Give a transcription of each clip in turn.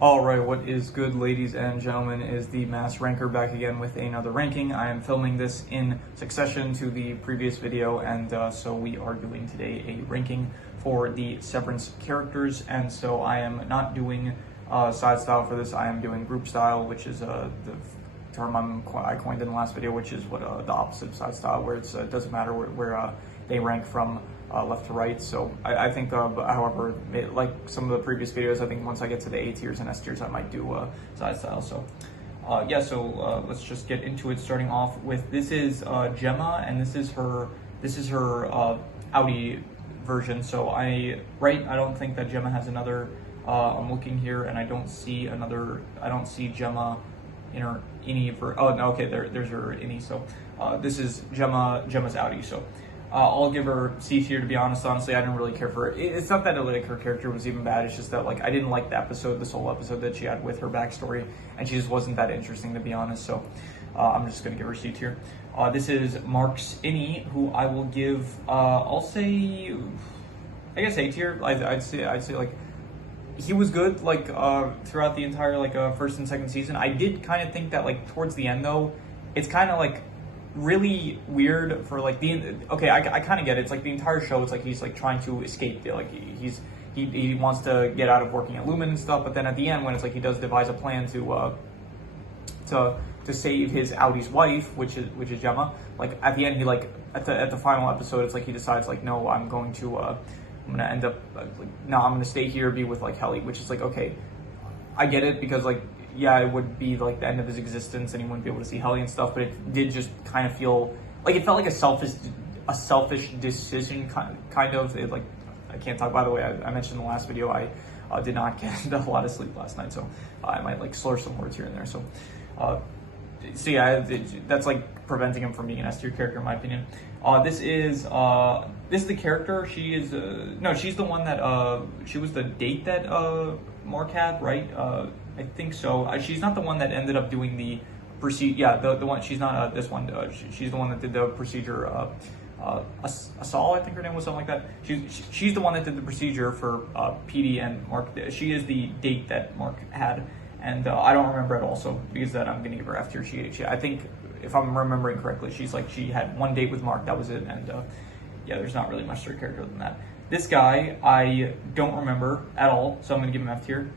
Alright, what is good, ladies and gentlemen, is the Mass Ranker back again with another ranking. I am filming this in succession to the previous video, and so we are doing today a ranking for the Severance characters, and so I am not doing side style for this. I am doing group style, which is the term I coined in the last video, which is what the opposite of side style, where it doesn't matter where they rank from left to right. So I think, however, like some of the previous videos, I think once I get to the A tiers and S tiers, I might do side style. So yeah, so let's just get into it. Starting off with, this is Gemma, and this is her Audi version. So I don't think that Gemma has another. I'm looking here, and I don't see Gemma in her innie for. Oh no, okay, there's her innie. So this is Gemma's Audi. So I'll give her C tier, to be honest. Honestly, I didn't really care for it. It's not that like her character was even bad. It's just that like I didn't like the sole episode that she had with her backstory, and she just wasn't that interesting, to be honest. So I'm just gonna give her C tier. This is Mark's innie, who I will give. I'll say, I guess A tier. I'd say like, he was good like throughout the entire like first and second season. I did kind of think that like towards the end though, it's kind of like really weird for like I kind of get it. It's like the entire show, it's like he's like trying to escape, like he wants to get out of working at Lumen and stuff, but then at the end when it's like he does devise a plan to save his Audi's wife, which is Gemma, like at the end he like at the final episode, it's like he decides like, no, I'm going to end up no, I'm gonna stay here, be with like Helly, which is like, okay, I get it, because like, yeah, it would be like the end of his existence and he wouldn't be able to see Helly and stuff, but it did just kind of feel like, it felt like a selfish decision kind of. It, like, I can't talk, by the way, I mentioned in the last video, I did not get a lot of sleep last night, so I might like slur some words here and there. So yeah, that's like preventing him from being an S tier character in my opinion. This is the character. She is no, she's the one that she was the date that Mark had, right? I think so. She's not the one that ended up doing the procedure. Yeah, the one. She's not this one. She's the one that did the procedure. Asal, I think her name was, something like that. She's the one that did the procedure for PD and Mark. She is the date that Mark had, and I don't remember at all. So because of that, I'm gonna give her F tier. She I think, if I'm remembering correctly, she had one date with Mark. That was it, and yeah, there's not really much to her character than that. This guy I don't remember at all, so I'm gonna give him F tier.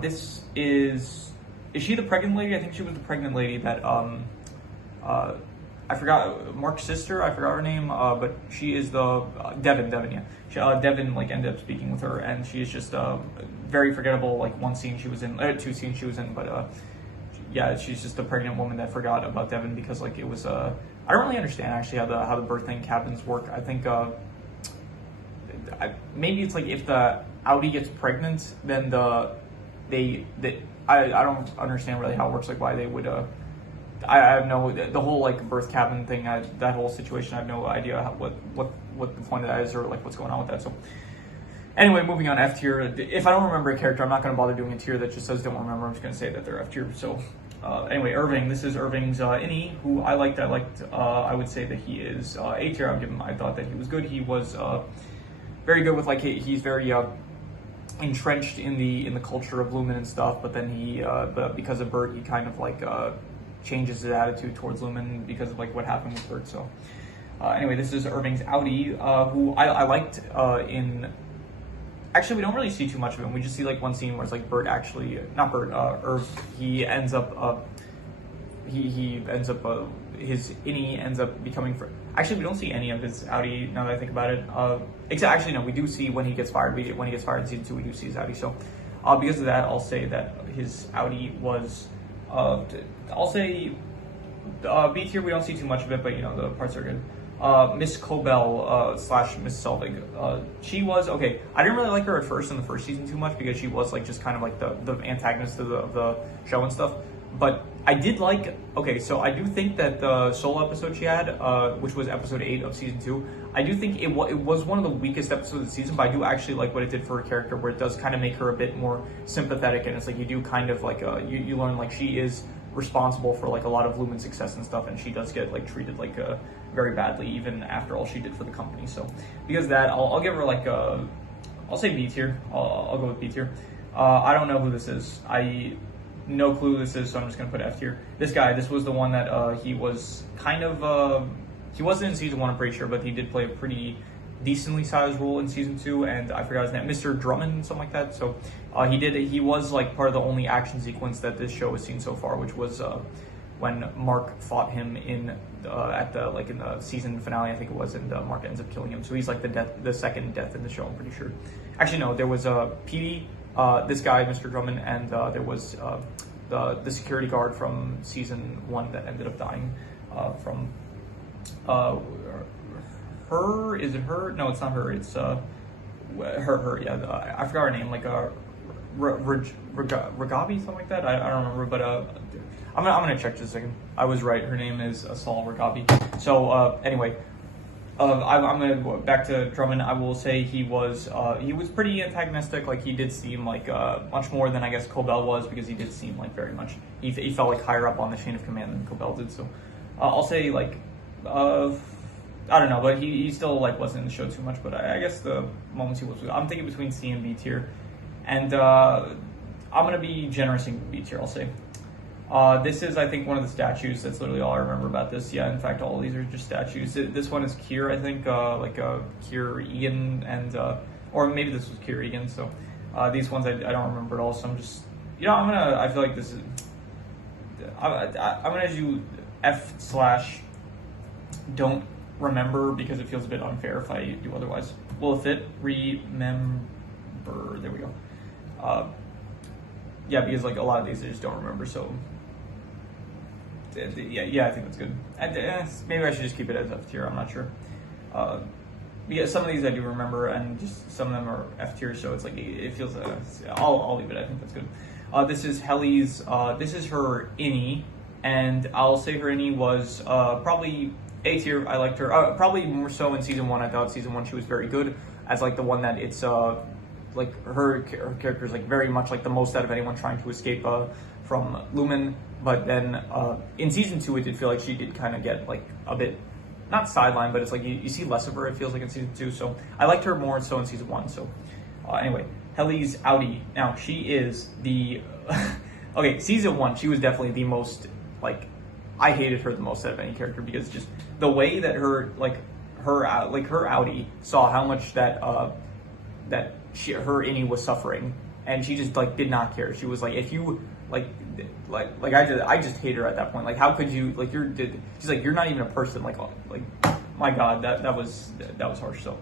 This is she the pregnant lady? I think she was the pregnant lady that I forgot Mark's sister. I forgot her name, but she is the Devin. Yeah, Devin like ended up speaking with her, and she is just very forgettable. Like one scene she was in, two scenes she was in, but yeah, she's just a pregnant woman that forgot about Devin because like it was I don't really understand actually how the birthing cabins work. I think maybe it's like if the Audi gets pregnant, then I don't understand really how it works, like why they would I have no, the whole like birth cabin thing, that whole situation, I have no idea what the point of that is, or like what's going on with that. So anyway, moving on, F tier. If I don't remember a character, I'm not going to bother doing a tier that just says don't remember. I'm just going to say that they're F tier. So anyway, Irving, this is Irving's innie, who I liked. I would say that he is A tier. I thought that he was good. He was very good with like, he's very entrenched in the culture of Lumen and stuff, but then but because of Bert, he kind of like changes his attitude towards Lumen because of like what happened with Bert. So anyway, this is Irving's Audi, who I liked in. Actually, we don't really see too much of him. We just see like one scene where it's like Bert actually, not Bert, Irv. He ends up his innie ends up becoming. Actually, we don't see any of his Audi now that I think about it. Actually, no, we do see when he gets fired. When he gets fired in season 2, we do see his Audi. So because of that, I'll say that his Audi was. I'll say B tier. We don't see too much of it, but you know the parts are good. Miss Cobell / Miss Selvig. She was okay. I didn't really like her at first in the first season too much because she was like just kind of like the antagonist of the show and stuff. But I did like. Okay, so I do think that the solo episode she had, which was episode 8 of season 2, I do think it was one of the weakest episodes of the season. But I do actually like what it did for her character, where it does kind of make her a bit more sympathetic, and it's like you do kind of like you learn like she is responsible for like a lot of Lumen's success and stuff, and she does get like treated like very badly even after all she did for the company. So because of that, I'll give her like I'll say B tier. I'll go with B tier. I don't know who this is. No clue who this is, so I'm just gonna put F tier. This guy, this was the one that he was kind of he wasn't in season 1, I'm pretty sure, but he did play a pretty decently sized role in season 2, and I forgot his name, Mr. Drummond, something like that. So he was like part of the only action sequence that this show has seen so far, which was when Mark fought him in in the season finale, I think it was, and Mark ends up killing him. So he's like the second death in the show, I'm pretty sure. Actually, no, there was PD, this guy, Mr. Drummond, and there was the security guard from season 1 that ended up dying from her. Is it her? No, it's not her. It's her. Yeah, I forgot her name. Like Ragabi, something like that. I don't remember, but I'm gonna check just a second. I was right. Her name is Saul Ragabi. So anyway, I'm gonna go back to Drummond. I will say he was pretty antagonistic. Like, he did seem like much more than I guess Cobell was, because he did seem like very much he felt like higher up on the chain of command than Cobell did. So I'll say like I don't know, but he still like wasn't in the show too much. But I guess the moments he was, I'm thinking between C and B tier, and I'm gonna be generous in B tier. I'll say. This is, I think, one of the statues. That's literally all I remember about this. Yeah, in fact, all of these are just statues. This one is Kier, I think, Kier Egan, and or maybe this was Kier Egan. So these ones I don't remember at all. So I'm just, I feel like this is, I'm gonna do F/ don't remember, because it feels a bit unfair if I do otherwise. Will it fit? Remember. There we go. Yeah, because like a lot of these I just don't remember. So yeah, I think that's good. And maybe I should just keep it as F tier. I'm not sure. Because some of these I do remember, and just some of them are F tier. So it's like it feels. I'll leave it. I think that's good. This is Helly's. This is her innie, and I'll say her innie was probably A tier. I liked her probably more so in season 1. I thought season 1 she was very good as like the one that it's like her character is like very much like the most out of anyone trying to escape from Lumen. But then in season 2 it did feel like she did kind of get like a bit not sidelined, but it's like you see less of her, it feels like, in season 2. So I liked her more so in season 1. So anyway, Helly's Audi. Now she is the okay, season 1 she was definitely the most, like, I hated her the most out of any character, because just the way that her Audi saw how much that her innie was suffering, and she just like did not care. She was like, if you I just hate her at that point. Like, how could you, like, she's like, you're not even a person. Like my God, that was harsh. So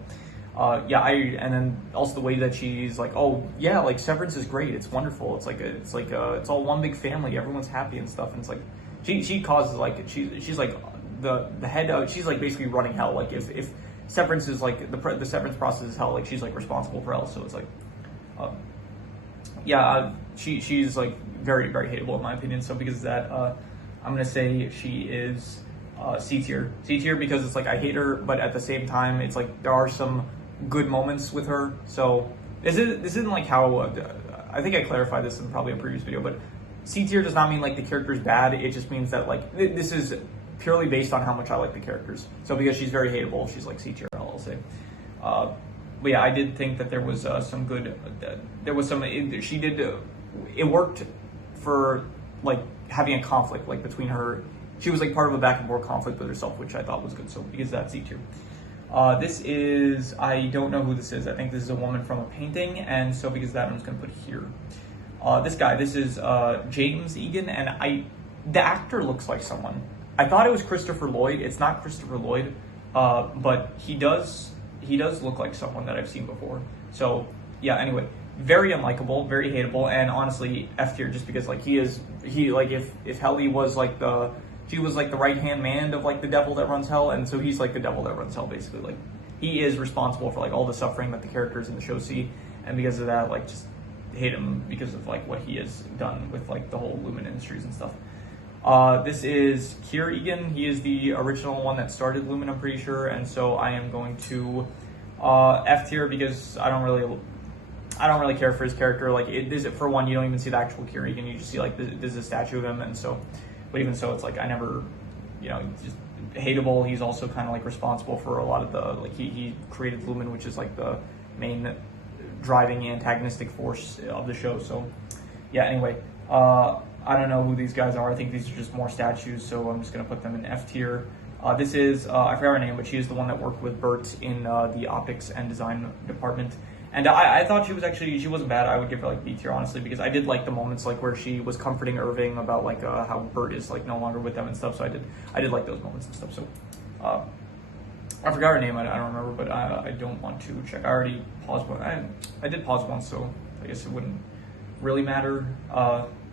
and then also the way that she's like, oh yeah, like Severance is great, it's wonderful, it's all one big family, everyone's happy and stuff. And it's like she causes, like, she's like the head of, she's like basically running hell. Like, if Severance is like the Severance process is hell, like she's like responsible for hell. So it's like she's like very, very hateable in my opinion. So because of that, I'm gonna say she is C tier. C tier because it's like I hate her, but at the same time it's like there are some good moments with her. So this isn't like how I think I clarified this in probably a previous video, but C tier does not mean like the character's bad. It just means that like this is purely based on how much I like the characters. So because she's very hateable, she's like C tier, I'll say. But yeah, I did think that there was some good. There was some. She did. It worked for like having a conflict like between her. She was like part of a back and forth conflict with herself, which I thought was good. So because that's C tier. This is, I don't know who this is. I think this is a woman from a painting, and so because of that, I'm just gonna put here. This guy. This is James Egan, and the actor looks like someone. I thought it was Christopher Lloyd. It's not Christopher Lloyd, but he does look like someone that I've seen before. So yeah, anyway, very unlikable, very hateable, and honestly F tier, just because like he like if Helly was like she was like the right hand man of like the devil that runs hell, and so he's like the devil that runs hell basically. Like he is responsible for like all the suffering that the characters in the show see, and because of that, like just hate him because of like what he has done with like the whole Lumen Industries and stuff. This is Kier Egan. He is the original one that started Lumen, I'm pretty sure, and so I am going to F tier because I don't really care for his character. Like for one, you don't even see the actual Kier Egan. You just see like there's a statue of him, and so, but even so, it's like I never, just hateable. He's also kind of like responsible for a lot of the, like he created Lumen, which is like the main driving antagonistic force of the show. So yeah, anyway, I don't know who these guys are. I think these are just more statues, so I'm just going to put them in F tier. This is, I forgot her name, but she is the one that worked with Bert in the optics and design department. And I thought she wasn't bad. I would give her like B tier, honestly, because I did like the moments like where she was comforting Irving about like how Bert is like no longer with them and stuff. So I did like those moments and stuff. So I forgot her name. I don't remember, but I don't want to check. I already paused one. I did pause once, so I guess it wouldn't really matter.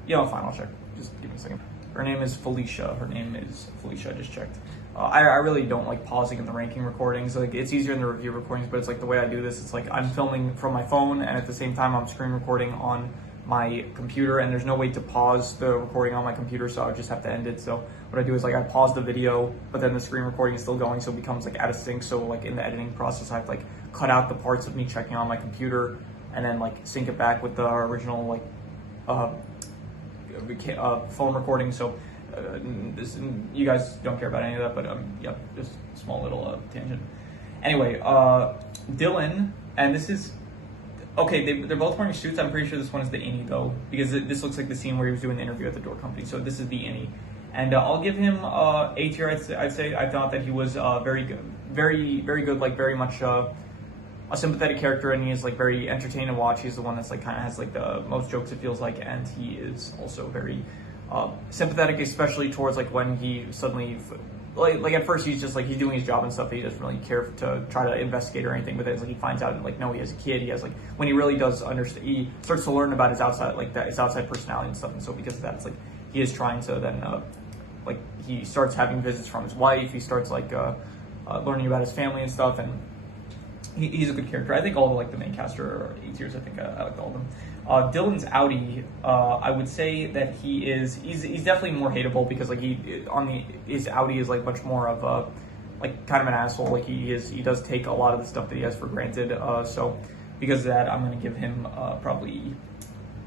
Yeah, fine, I'll check. Just give me a second. Her name is Felicia. I just checked. I really don't like pausing in the ranking recordings. Like, it's easier in the review recordings, but it's like the way I do this, it's like I'm filming from my phone and at the same time I'm screen recording on my computer, and there's no way to pause the recording on my computer, so I would just have to end it. So what I do is like I pause the video, but then the screen recording is still going, so it becomes like out of sync. So like in the editing process, I have to like cut out the parts of me checking on my computer and then like sync it back with the original like phone recording. So you guys don't care about any of that, but yep, just a small little tangent. Anyway, Dylan, and this is okay. They're both wearing suits. I'm pretty sure this one is the innie though, because this looks like the scene where he was doing the interview at the door company. So this is the innie, and I'll give him A tier. I'd say I thought that he was very good, very good, like very much a sympathetic character, and he is like very entertaining to watch. He's the one that's like kind of has like the most jokes, it feels like, and he is also very sympathetic, especially towards like when he suddenly like at first he's just like he's doing his job and stuff, but he doesn't really care to try to investigate or anything. But then like he finds out like no, he has a kid. He has like when he really does understand, he starts to learn about his outside his outside personality and stuff. And so because of that, it's like he is trying to then like he starts having visits from his wife. He starts like learning about his family and stuff, and he's a good character. I think all of like the main cast are A tiers. I think I like all of them. Dylan's Audi, I would say that he's definitely more hateable because like his Audi is like much more of a like kind of an asshole. Like he does take a lot of the stuff that he has for granted. So because of that, I'm gonna give him probably,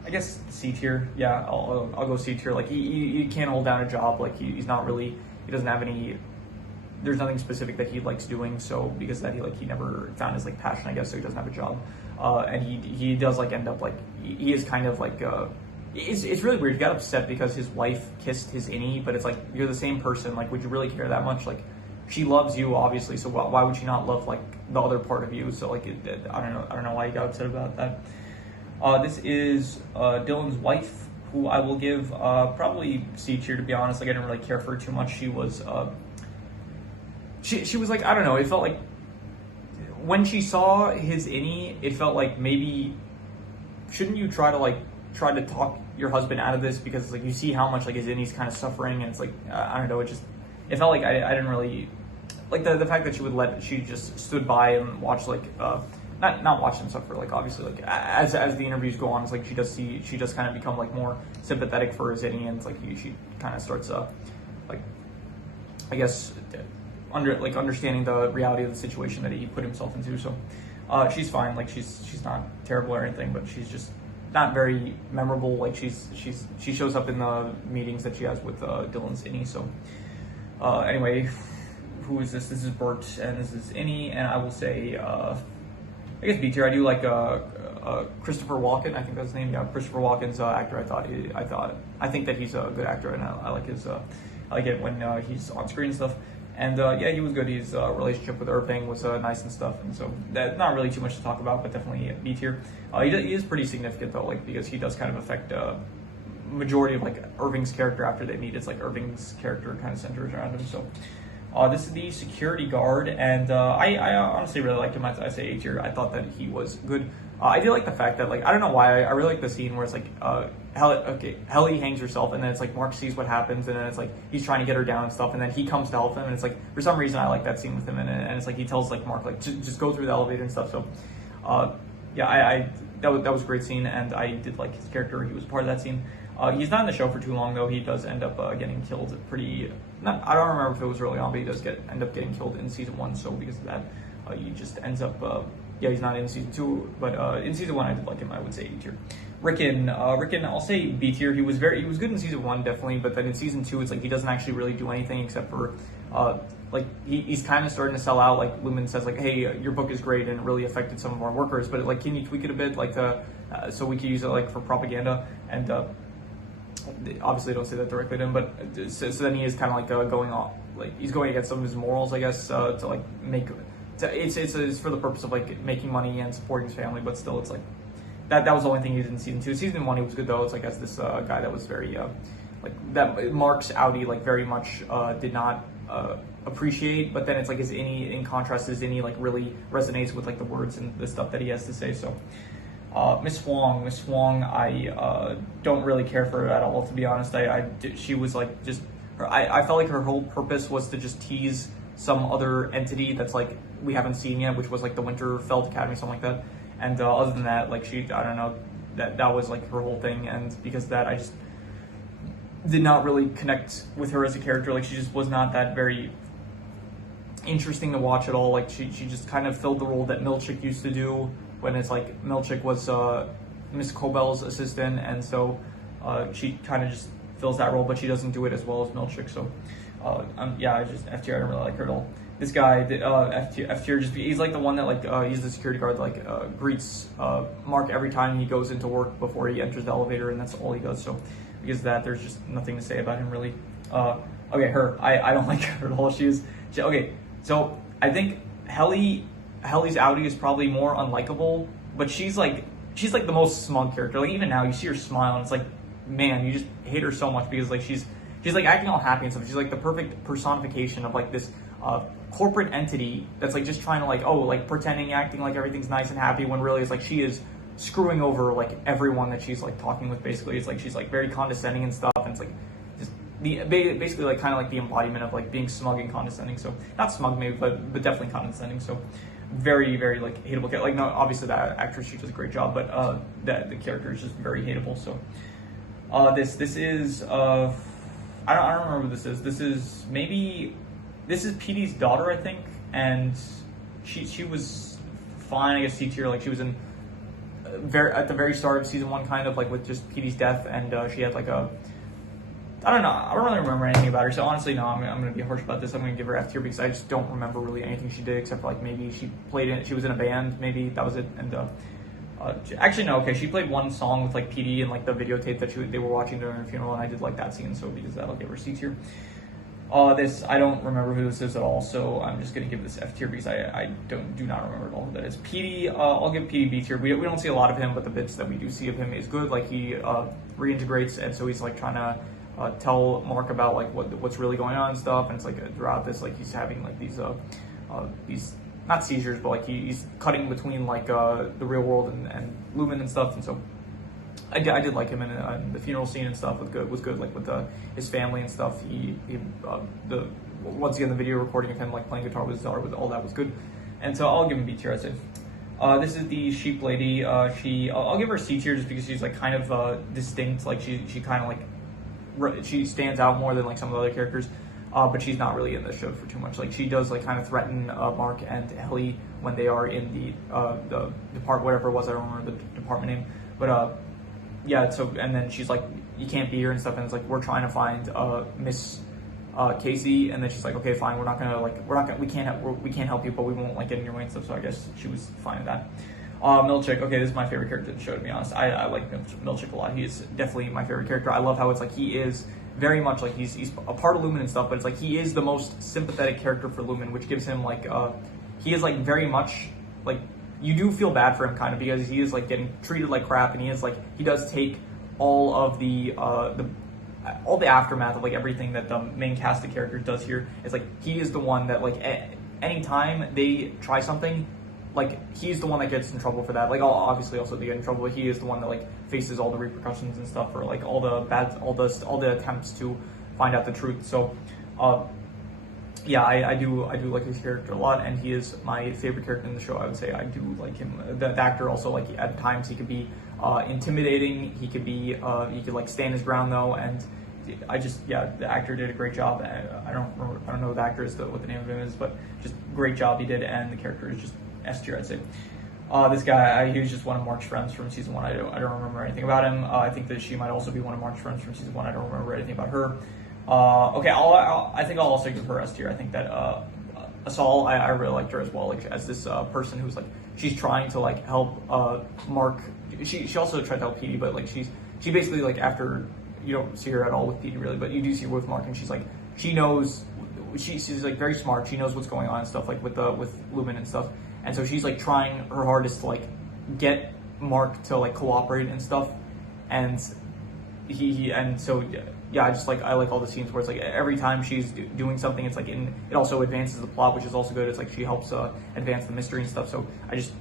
I guess, C tier. Yeah, I'll go C tier. Like he can't hold down a job. Like he doesn't have any. There's nothing specific that he likes doing, so because of that he never found his like passion, I guess, so he doesn't have a job. And he does like end up like he is kind of like it's really weird. He got upset because his wife kissed his innie, but it's like you're the same person. Like, would you really care that much? Like, she loves you obviously, so why would she not love like the other part of you? So like I don't know why he got upset about that. This is Dylan's wife, who I will give probably C tier, to be honest. Like, I didn't really care for her too much. She was she was like, I don't know, it felt like when she saw his innie, it felt like maybe shouldn't you try to talk your husband out of this, because it's like you see how much like his innie's kind of suffering, and it's like I don't know, it felt like I didn't really like the fact that she just stood by and watched like not watch him suffer. Like, obviously, like as the interviews go on, it's like she does kind of become like more sympathetic for his innie, and it's like she kind of starts like I guess understanding the reality of the situation that he put himself into. So she's fine. Like, she's not terrible or anything, but she's just not very memorable. Like, she shows up in the meetings that she has with Dylan's innie. So anyway, who is this? This is Bert, and this is innie, and I will say I guess B tier. I do like Christopher Walken. I think that's his name. Yeah, Christopher Walken's actor. I think that he's a good actor, and I like his. I like it when he's on screen and stuff. And yeah, he was good. His relationship with Irving was nice and stuff. And so that's not really too much to talk about, but definitely B tier. He is pretty significant though, like, because he does kind of affect majority of like Irving's character after they meet. It's like Irving's character kind of centers around him. So this is the security guard, and I honestly really liked him. I say A tier. I thought that he was good. I do like the fact that, like, I don't know why, I really like the scene where it's like Helly hangs herself, and then it's like Mark sees what happens, and then it's like he's trying to get her down and stuff, and then he comes to help him, and it's like for some reason I like that scene with him, and it's like he tells like Mark like just go through the elevator and stuff. So yeah, that was a great scene, and I did like his character. He was part of that scene. He's not in the show for too long though. He does end up getting killed pretty. I don't remember if it was early on, but he does end up getting killed in season 1. So because of that, he just ends up. Yeah, he's not in season 2, but in season 1 I did like him. I would say A tier. Rickon, I'll say B tier. He was good in season 1 definitely, but then in season 2 it's like he doesn't actually really do anything except for like he's kind of starting to sell out. Like Lumen says, like, hey, your book is great and it really affected some of our workers, but like, can you tweak it a bit, like so we could use it like for propaganda? And obviously, don't say that directly to him, but so then he is kind of like going off, like he's going against some of his morals, I guess, to like make. It's for the purpose of like making money and supporting his family, but still, it's like that was the only thing he did in season 2. Season 1, he was good though. It's like as this guy that was very like that Mark's Audi like very much did not appreciate, but then it's like in contrast, is any like really resonates with like the words and the stuff that he has to say. So Miss Wong, I don't really care for her at all, to be honest. She was like just I felt like her whole purpose was to just tease some other entity that's like we haven't seen yet, which was like the Winterfell Academy, something like that. And other than that, like I don't know, that was like her whole thing. And because of that, I just did not really connect with her as a character. Like she just was not that very interesting to watch at all. Like she just kind of filled the role that Milchick used to do, when it's like Milchick was Miss Cobell's assistant, and so she kind of just fills that role, but she doesn't do it as well as Milchick. So yeah, I don't really like her at all. This guy, F tier, just he's like the one that like he's the security guard that like greets Mark every time he goes into work before he enters the elevator, and that's all he does. So because of that, there's just nothing to say about him really. Okay, her, I don't like her at all. Okay. So I think Helly's Audi is probably more unlikable, but she's like the most smug character. Like even now, you see her smile, and it's like, man, you just hate her so much because like she's like acting all happy and stuff. She's like the perfect personification of like this corporate entity that's like just trying to like pretending, acting like everything's nice and happy, when really it's like she is screwing over like everyone that she's like talking with. Basically, it's like she's like very condescending and stuff, and it's like just basically like kind of like the embodiment of like being smug and condescending. So not smug maybe, but definitely condescending. So very, very like hateable character. Like no, obviously that actress, she does a great job, but the character is just very hateable. So this is I don't remember who this is. This is PD's daughter, I think, and she was fine, I guess, C tier. Like she was in at the very start of season 1, kind of like with just PD's death, and she had like I don't know. I don't really remember anything about her. So honestly, no, I'm going to be harsh about this. I'm going to give her F tier because I just don't remember really anything she did, except for like maybe she was in a band, maybe that was it. And actually no, okay, she played one song with like PD and like the videotape that they were watching during her funeral, and I did like that scene. So because that'll give her C tier. This, I don't remember who this is at all, so I'm just going to give this F tier because I do not remember at all who that is. PD, I'll give PD B tier. We don't see a lot of him, but the bits that we do see of him is good. Like he reintegrates, and so he's like trying to tell Mark about like what's really going on and stuff, and it's like throughout this, like he's having like these not seizures, but like he's cutting between like the real world and Lumen and stuff, and so I did like him in the funeral scene and stuff. Was good like with his family and stuff. Once again, the video recording of him like playing guitar with his daughter, with all that was good, and so I'll give him B tier, I'd say. This is the sheep lady. I'll give her C tier just because she's like kind of distinct. Like she kind of like she stands out more than like some of the other characters, but she's not really in the show for too much. Like she does like kind of threaten Mark and Ellie when they are in the department, whatever it was, I don't remember the department name, but yeah. So and then she's like, you can't be here and stuff, and it's like we're trying to find Miss Casey, and then she's like, okay, fine, we can't help you, but we won't like get in your way and stuff. So I guess she was fine with that. Milchick, okay, this is my favorite character in the show, to be honest. I like Milchick a lot. He is definitely my favorite character. I love how it's like he is very much like he's a part of Lumen and stuff, but it's like he is the most sympathetic character for Lumen, which gives him like he is like very much like you do feel bad for him kind of because he is like getting treated like crap, and he does take all of the aftermath of like everything that the main cast of characters does here. It's like he is the one that like anytime they try something, like he's the one that gets in trouble for that. Like obviously also they get in trouble, but he is the one that like faces all the repercussions and stuff for like all the attempts to find out the truth. So yeah, I do like his character a lot, and he is my favorite character in the show. I would say I do like him. The actor also, like at times he could be intimidating. He could like stand his ground though, and the actor did a great job. I don't know the actor what the name of him is, but just great job he did, and the character is just S tier, I'd say. This guy, he was just one of Mark's friends from season 1. I don't remember anything about him. I think that she might also be one of Mark's friends from season 1. I don't remember anything about her. Okay, I think I'll also give her S tier. I think that Asal, I really liked her as well, like as this person who's like she's trying to like help Mark. She also tried to help Petey, but like she basically like after you don't see her at all with Petey really, but you do see her with Mark, and she's like she knows she's like very smart. She knows what's going on and stuff like with Lumen and stuff, and so she's like trying her hardest to like get Mark to like cooperate and stuff, and he and so yeah, I like all the scenes where it's like every time she's doing something, it's like it also advances the plot, which is also good. It's like she helps advance the mystery and stuff. So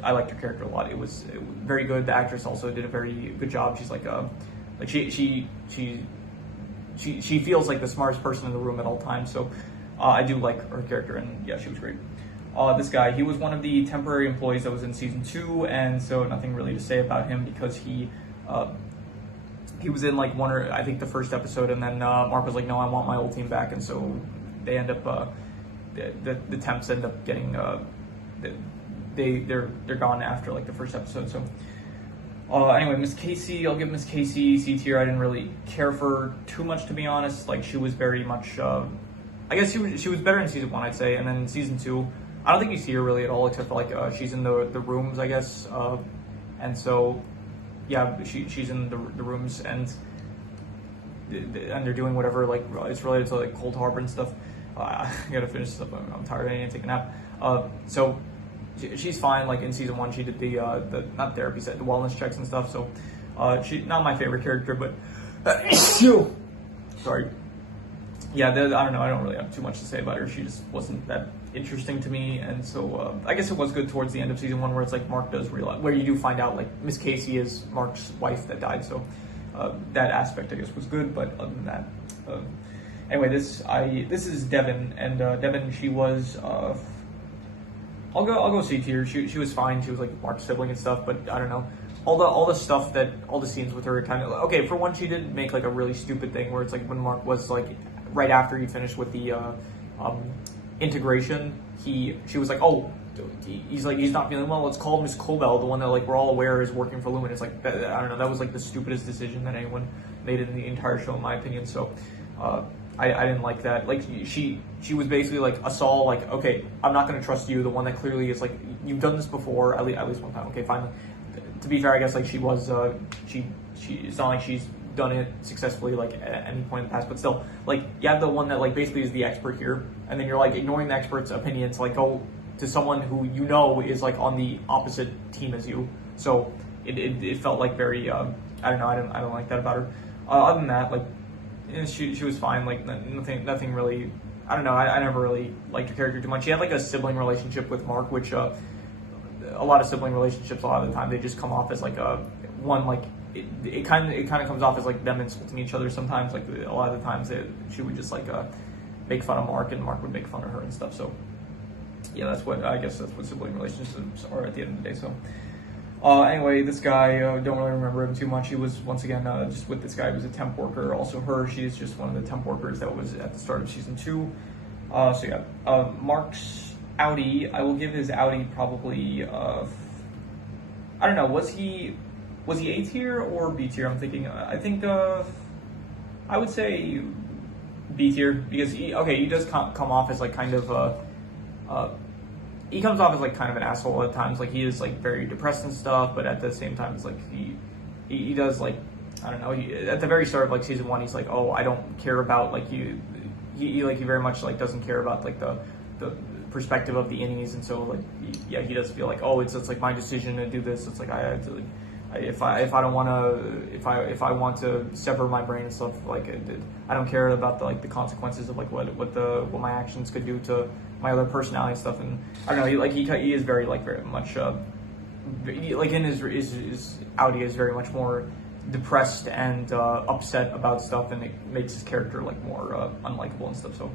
I liked her character a lot. It was very good. The actress also did a very good job. She's like she feels like the smartest person in the room at all times. So I do like her character, and yeah, she was great. This guy, he was one of the temporary employees that was in season 2, and so nothing really to say about him because he was in like one or I think the first episode, and then Mark was like, no, I want my old team back, and so they end up the temps end up getting they're gone after like the first episode. So anyway, Miss Casey, I'll give Miss Casey C tier. I didn't really care for her too much, to be honest. Like she was very much I guess she was better in season 1, I'd say, and then in season 2 I don't think you see her really at all, except for like she's in the rooms, I guess, and so yeah, she's in the rooms, and they're doing whatever like it's related to like Cold Harbor and stuff. I gotta finish this up. I'm tired. I need to take a nap. So she's fine. Like in season 1, she did the not therapy set, the wellness checks and stuff. So she's not my favorite character, but sorry. Yeah, I don't know. I don't really have too much to say about her. She just wasn't that interesting to me, and so I guess it was good towards the end of season 1, where it's like Mark does realize, where you do find out like Miss Casey is Mark's wife that died. So that aspect I guess was good, but other than that, anyway, this is Devin, and Devin, she was I'll go C tier. She was fine. She was like Mark's sibling and stuff, but I don't know. All the stuff that all the scenes with her kind of okay. For one, she did make like a really stupid thing where it's like when Mark was like right after he finished with the integration, she was like, oh, he's not feeling well. Let's call Miss Cobell, the one that like we're all aware is working for Lumen. It's like I don't know. That was like the stupidest decision that anyone made in the entire show, in my opinion. So I didn't like that. Like she was basically like Asal, like okay, I'm not going to trust you, the one that clearly is like you've done this before at least one time. Okay, fine. To be fair, I guess like she was she it's not like she's done it successfully like at any point in the past, but still like you have the one that like basically is the expert here, and then you're like ignoring the expert's opinion to like go to someone who you know is like on the opposite team as you. So it felt like very I don't know, I don't like that about her. Other than that, like she was fine, like nothing really. I don't know, I never really liked her character too much. She had like a sibling relationship with Mark, which a lot of sibling relationships, a lot of the time they just come off as like a one like it kind of comes off as like them insulting each other sometimes. Like a lot of the times she would just like make fun of Mark, and Mark would make fun of her and stuff. So yeah, that's what sibling relationships are at the end of the day. So anyway, this guy, don't really remember him too much. He was once again just with this guy who was a temp worker. Also her, she's just one of the temp workers that was at the start of season 2. So yeah, Mark's Audi, I will give his Audi probably I don't know, was he A tier or B tier? I'm thinking I think I would say B tier, because he does come off as like kind of he comes off as like kind of an asshole at times. Like he is like very depressed and stuff, but at the same time it's like he does like I don't know, at the very start of like season 1 he's like, oh, I don't care about like you. He very much like doesn't care about like the perspective of the innies, and so like he does feel like, oh, it's like my decision to do this. It's like I have to like, if I don't want to if I want to sever my brain and stuff, like I don't care about the consequences of like what my actions could do to my other personality and stuff. And I don't know, he is very like very much like in his Audi is very much more depressed and upset about stuff, and it makes his character like more unlikable and stuff. So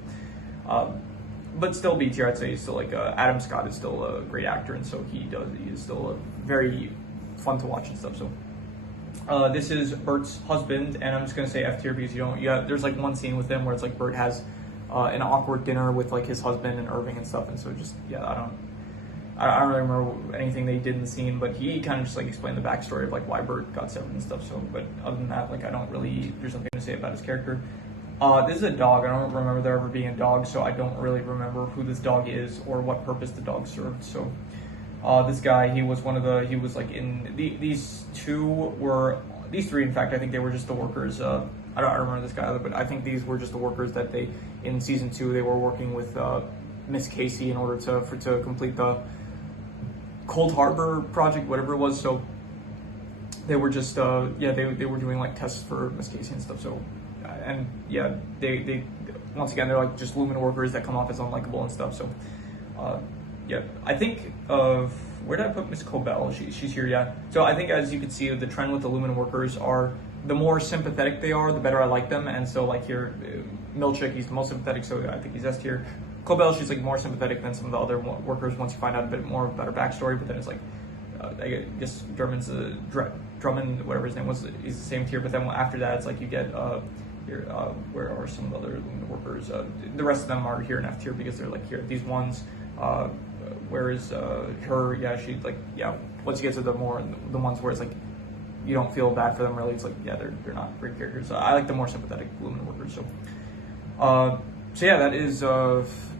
but still B tier, I'd say. He's still like Adam Scott is still a great actor, and so he is still very fun to watch and stuff. So this is Bert's husband, and I'm just gonna say F tier because there's like one scene with him where it's like Bert has an awkward dinner with like his husband and Irving and stuff, and so just I don't really remember anything they did in the scene, but he kind of just like explained the backstory of like why Bert got severed and stuff. So but other than that, like I don't really, there's nothing to say about his character. This is a dog. I don't remember there ever being a dog, so I don't really remember who this dog is or what purpose the dog served. So this guy, he was like in these three, in fact, I think they were just the workers. I don't remember this guy either, but I think these were just the workers that in season 2, they were working with Miss Casey in order to complete the Cold Harbor project, whatever it was. So they were just they were doing like tests for Miss Casey and stuff. So and yeah, they once again, they're like just Lumen workers that come off as unlikable and stuff. So yeah, I think of where did I put Miss Cobell? She's here, yeah. So I think, as you can see, the trend with the Lumen workers are the more sympathetic they are, the better I like them. And so like here, Milchick, he's the most sympathetic, so I think he's S tier. Cobell, she's like more sympathetic than some of the other workers once you find out a bit more about her backstory. But then it's like, I guess Drummond, whatever his name was, is the same tier. But then after that, it's like you get here. Where are some of the other Lumen workers? The rest of them are here in F tier because they're like here. These ones. Whereas her, yeah, she like, yeah. Once you get to the ones where it's like you don't feel bad for them really, it's like, yeah, they're not great characters. So I like the more sympathetic Lumen workers. So yeah, that is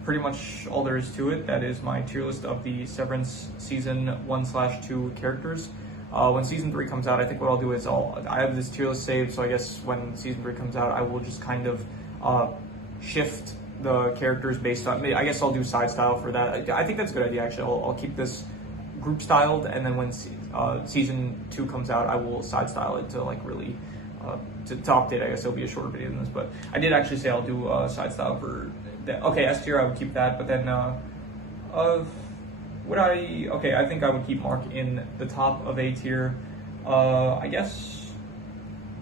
pretty much all there is to it. That is my tier list of the Severance season 1/2 characters. When season 3 comes out, I think what I'll do is I have this tier list saved. So I guess when season 3 comes out, I will just kind of shift the characters based on, I guess I'll do side style for that. I think that's a good idea, actually. I'll keep this group styled, and then when season 2 comes out, I will side style it to like really to update. I guess it'll be a shorter video than this, but I did actually say I'll do side style for that. Okay, S tier I would keep that, but then I think I would keep Mark in the top of A tier. I guess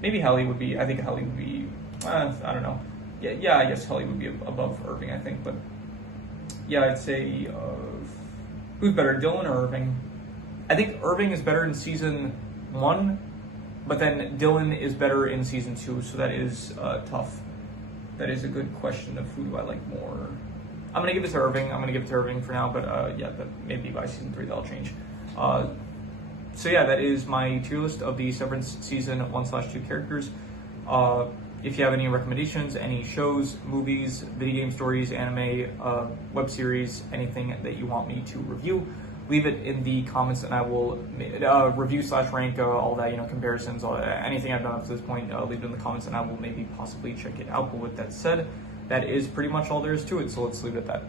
maybe Helly would be. I think Helly would be. I don't know. Yeah, I guess Helly would be above Irving, I think, but yeah, I'd say who's better, Dylan or Irving? I think Irving is better in season 1, but then Dylan is better in season 2, so that is tough. That is a good question of who do I like more. I'm gonna give it to Irving. For now, but yeah, but maybe by season 3 that'll change. So yeah, that is my tier list of the Severance season 1/2 characters. If you have any recommendations, any shows, movies, video game stories, anime, web series, anything that you want me to review, leave it in the comments and I will review/rank all that, comparisons, anything I've done up to this point, leave it in the comments and I will maybe possibly check it out. But with that said, that is pretty much all there is to it, so let's leave it at that.